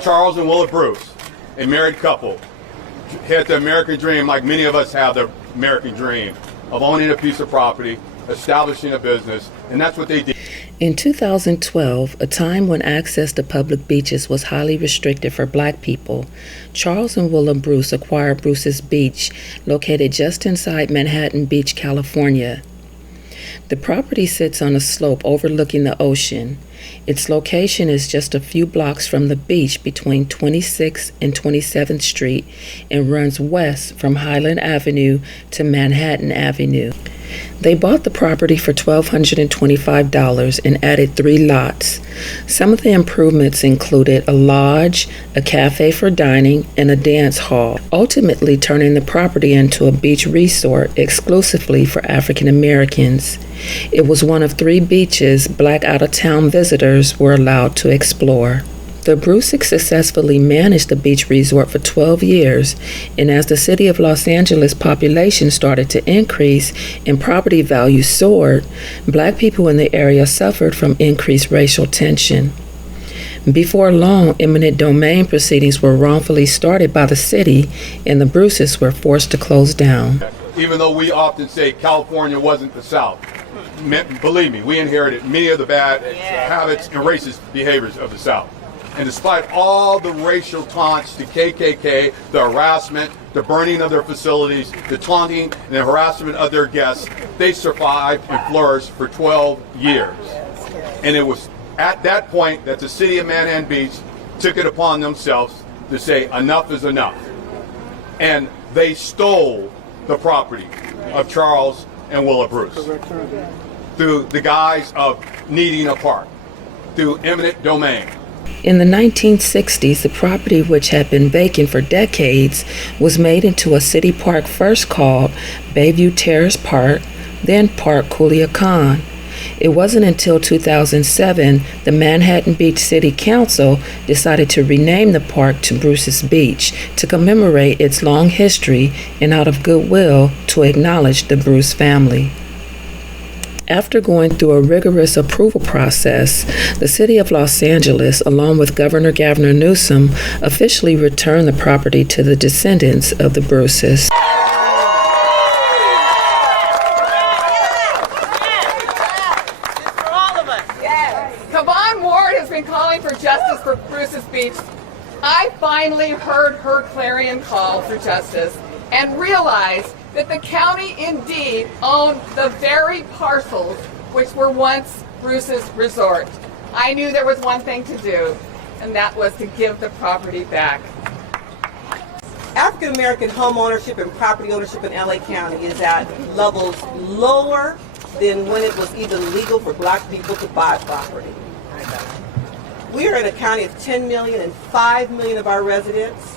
Charles and Willa Bruce, a married couple, had the American dream like many of us have the American dream of owning a piece of property, establishing a business, and that's what they did. In 2012, a time when access to public beaches was highly restricted for Black people, Charles and Willa Bruce acquired Bruce's Beach, located just inside Manhattan Beach, California. The property sits on a slope overlooking the ocean. Its location is just a few blocks from the beach between 26th and 27th Street and runs west from Highland Avenue to Manhattan Avenue. They bought the property for $1,225 and added 3 lots. Some of the improvements included a lodge, a cafe for dining, and a dance hall, ultimately turning the property into a beach resort exclusively for African Americans. It was one of 3 beaches Black out-of-town visitors were allowed to explore. The Bruces successfully managed the beach resort for 12 years, and as the city of Los Angeles population started to increase and property values soared, Black people in the area suffered from increased racial tension. Before long, eminent domain proceedings were wrongfully started by the city, and the Bruces were forced to close down. Even though we often say California wasn't the South, believe me, we inherited many of the bad habits and racist behaviors of the South. And despite all the racial taunts, the KKK, the harassment, the burning of their facilities, the taunting and the harassment of their guests, they survived and flourished for 12 years. And it was at that point that the city of Manhattan Beach took it upon themselves to say enough is enough. And they stole the property of Charles and Willa Bruce through the guise of needing a park, through eminent domain. In the 1960s, the property, which had been vacant for decades, was made into a city park first called Bayview Terrace Park, then Park Culiacan. It wasn't until 2007 the Manhattan Beach City Council decided to rename the park to Bruce's Beach to commemorate its long history and out of goodwill to acknowledge the Bruce family. After going through a rigorous approval process, the city of Los Angeles, along with Governor Gavin Newsom, officially returned the property to the descendants of the Bruces. Kavon Ward has been calling for justice for Bruce's Beach. I finally heard her clarion call for justice and realized that the county indeed owned the very parcels which were once Bruce's resort. I knew there was one thing to do, and that was to give the property back. African American home ownership and property ownership in LA County is at levels lower than when it was even legal for Black people to buy property. We are in a county of 10 million, and 5 million of our residents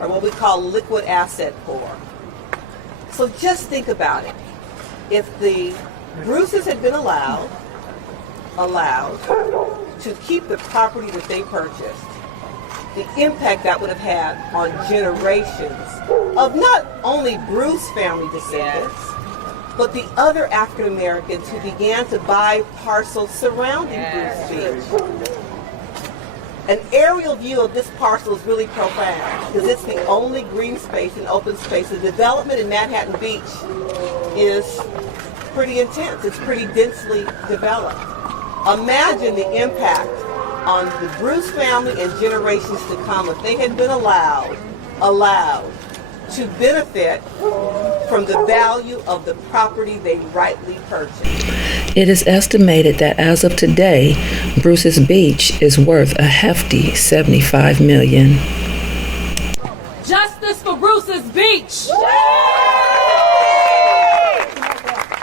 are what we call liquid asset poor. So just think about it. If the Bruces had been allowed to keep the property that they purchased, the impact that would have had on generations of not only Bruce family descendants, but the other African Americans who began to buy parcels surrounding Bruce Beach. An aerial view of this parcel is really profound because it's the only green space and open space. The development in Manhattan Beach is pretty intense. It's pretty densely developed. Imagine the impact on the Bruce family and generations to come if they had been allowed to benefit from the value of the property they rightly purchased. It is estimated that as of today, Bruce's Beach is worth a hefty $75 million. Justice for Bruce's Beach!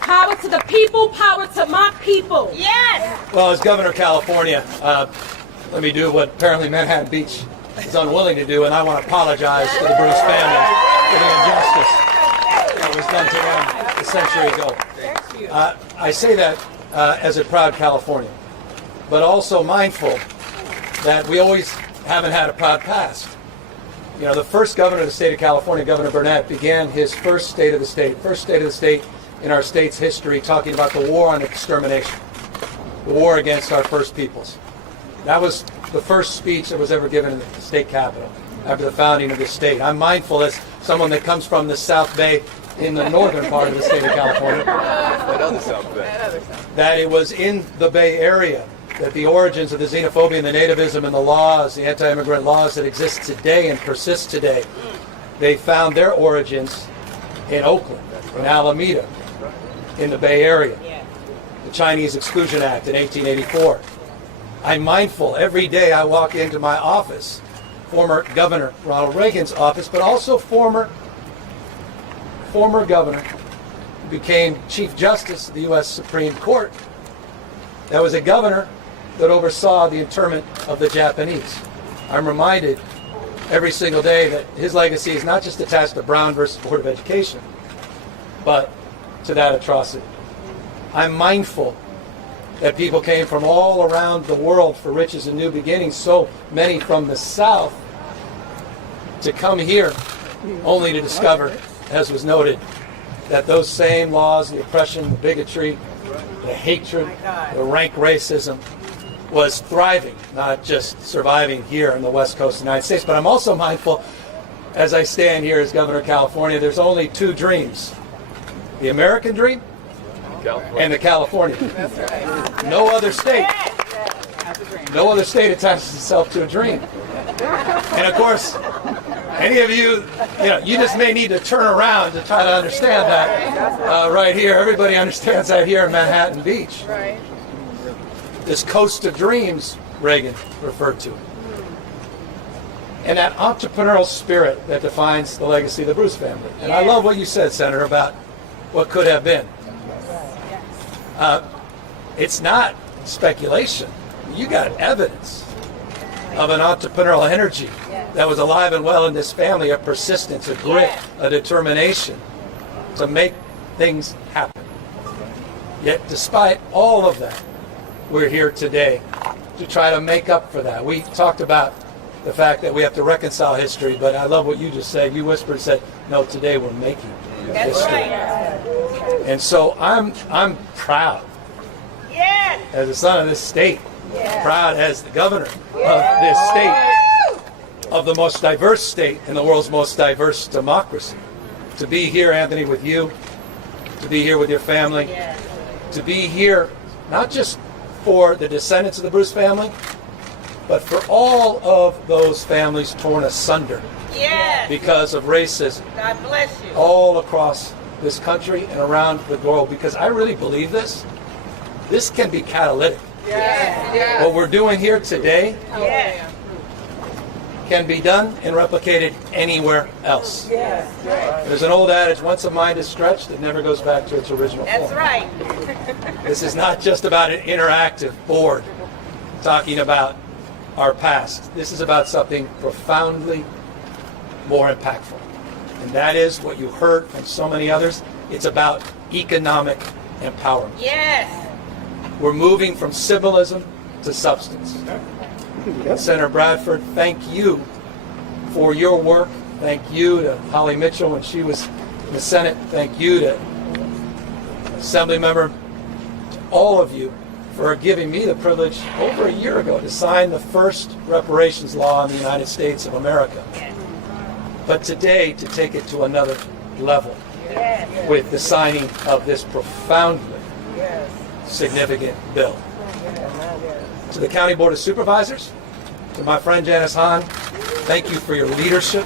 Power to the people, power to my people. Yes! Well, as Governor of California, let me do what apparently Manhattan Beach is unwilling to do, and I want to apologize to the Bruce family for the injustice that was done to them a century ago. I say that as a proud Californian, but also mindful that we always haven't had a proud past. You know, the first governor of the state of California, Governor Burnett, began his first State of the State in our state's history, talking about the war on extermination, the war against our First Peoples. That was the first speech that was ever given in the state capitol after the founding of the state. I'm mindful as someone that comes from the South Bay in the northern part of the state of California, that it was in the Bay Area that the origins of the xenophobia and the nativism and the laws, the anti-immigrant laws that exist today and persist today, they found their origins in Oakland, in Alameda, in the Bay Area. The Chinese Exclusion Act in 1884. I'm mindful every day I walk into my office, former Governor Ronald Reagan's office, but also former governor who became Chief Justice of the U.S. Supreme Court. That was a governor that oversaw the internment of the Japanese. I'm reminded every single day that his legacy is not just attached to Brown versus Board of Education, but to that atrocity. I'm mindful that people came from all around the world for riches and new beginnings, so many from the South, to come here only to discover, as was noted, that those same laws, the oppression, the bigotry, the hatred, the rank racism, was thriving, not just surviving here in the West Coast of the United States. But I'm also mindful, as I stand here as Governor of California, there's only two dreams: the American dream and the California dream. No other state attaches itself to a dream. And of course, any of you, you just may need to turn around to try to understand that right here. Everybody understands that here in Manhattan Beach. Right. This coast of dreams, Reagan referred to it. And that entrepreneurial spirit that defines the legacy of the Bruce family. And I love what you said, Senator, about what could have been. It's not speculation. You got evidence of an entrepreneurial energy that was alive and well in this family, a persistence, a grit, a determination to make things happen. Yet despite all of that, we're here today to try to make up for that. We talked about the fact that we have to reconcile history, but I love what you just said. You whispered, said, no, today we're making history. And so I'm proud as a son of this state, proud as the governor of this state, of the most diverse state in the world's most diverse democracy. To be here, Anthony, with you, to be here with your family, to be here not just for the descendants of the Bruce family, but for all of those families torn asunder because of racism. God bless you. All across this country and around the globe. Because I really believe this can be catalytic. What we're doing here today can be done and replicated anywhere else. There's an old adage, once a mind is stretched, it never goes back to its original form. That's right. This is not just about an interactive board talking about our past. This is about something profoundly more impactful. And that is what you heard from so many others. It's about economic empowerment. We're moving from symbolism to substance. Senator Bradford, thank you for your work. Thank you to Holly Mitchell when she was in the Senate. Thank you to Assembly Member, to all of you for giving me the privilege over a year ago to sign the first reparations law in the United States of America. But today to take it to another level with the signing of this profoundly significant bill. To the County Board of Supervisors, to my friend Janice Hahn, thank you for your leadership.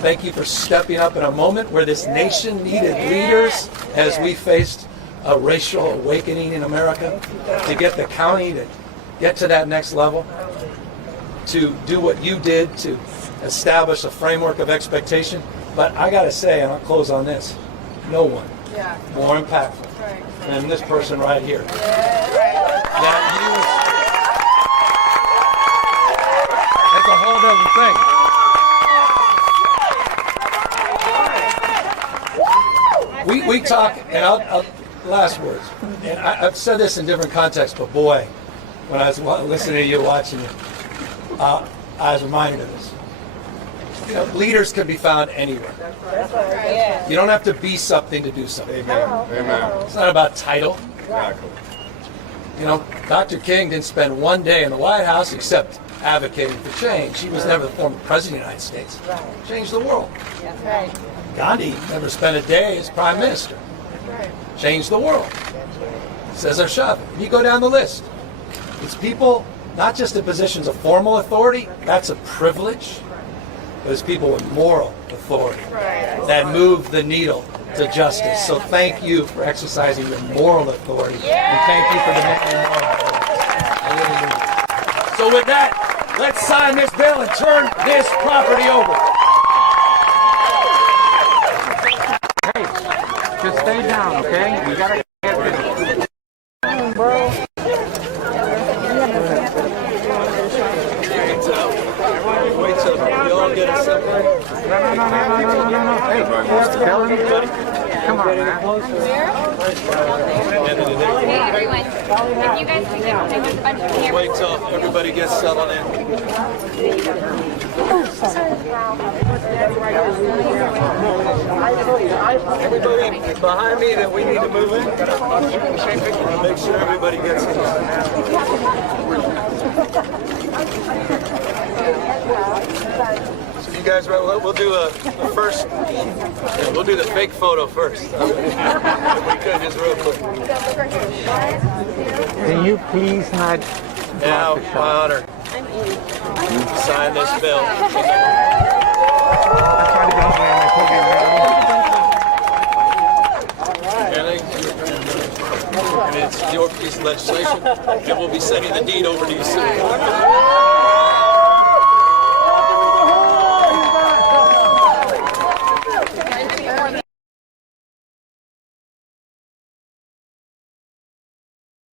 Thank you for stepping up in a moment where this nation needed leaders as we faced a racial awakening in America, to get the county to get to that next level, to do what you did to establish a framework of expectation. But I gotta say, and I'll close on this, no one more impactful than this person right here. That's a whole other thing. We talk, and I'll last words. And I've said this in different contexts, but boy, when I was listening to you, watching you, I was reminded of this. Leaders can be found anywhere. You don't have to be something to do something. Amen. It's not about title. Exactly. Dr. King didn't spend one day in the White House except advocating for change. He was never the former president of the United States. Changed the world. That's right. Gandhi never spent a day as prime minister. Changed the world. Cesar Chavez. You go down the list. It's people, not just in positions of formal authority, that's a privilege, but it's people with moral authority that move the needle to justice. So thank you for exercising your moral authority, and thank you for demanding your moral authority. I really mean it. So with that, let's sign this bill and turn this property over. Just stay down, okay? We gotta get rid of it. Bro. Wait till you all get it separate. No. Hey, tell everybody. Come on, man. Hey everyone, if you guys can get behind this bunch of cameras. Wait till everybody gets settled in. Everybody behind me that we need to move in. Make sure everybody gets in. So you guys, we'll do first. We'll do the fake photo first. If we could, just real quick. Can you please not? Now, my honor. Sign this bill. And it's your piece of legislation, and we'll be sending the deed over to you soon.